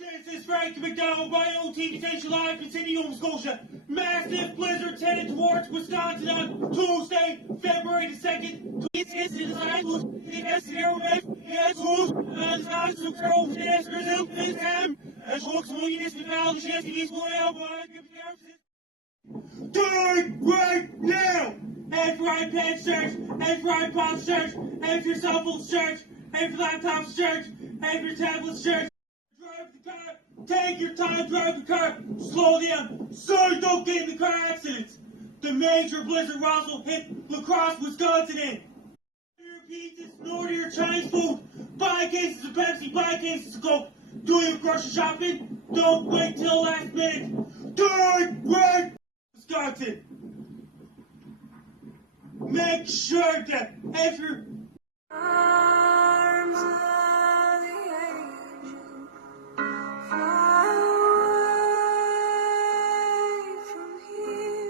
This is Frankie McDonald, my OT Detention Live in Sydney, Nova Scotia. Massive blizzard headed towards Wisconsin on Tuesday, February the 2nd. It's incident high schools, it's airwaves, it's schools, and it's some girls, it's Brazil, it's them, as looks municipalities, yes, he's going out, do right now! And for iPad search, and for iPod search, and for your cell phone search, and for laptop search, and for your tablet search. Drive the car, take your time, drive the car, slow down, so you don't get into car accidents. The major blizzard also hit La Crosse, Wisconsin in. Order your pizzas, order your Chinese food, buy cases of Pepsi, buy cases of Coke, do your grocery shopping, don't wait till last minute. Do it right, Wisconsin. Make sure that every arms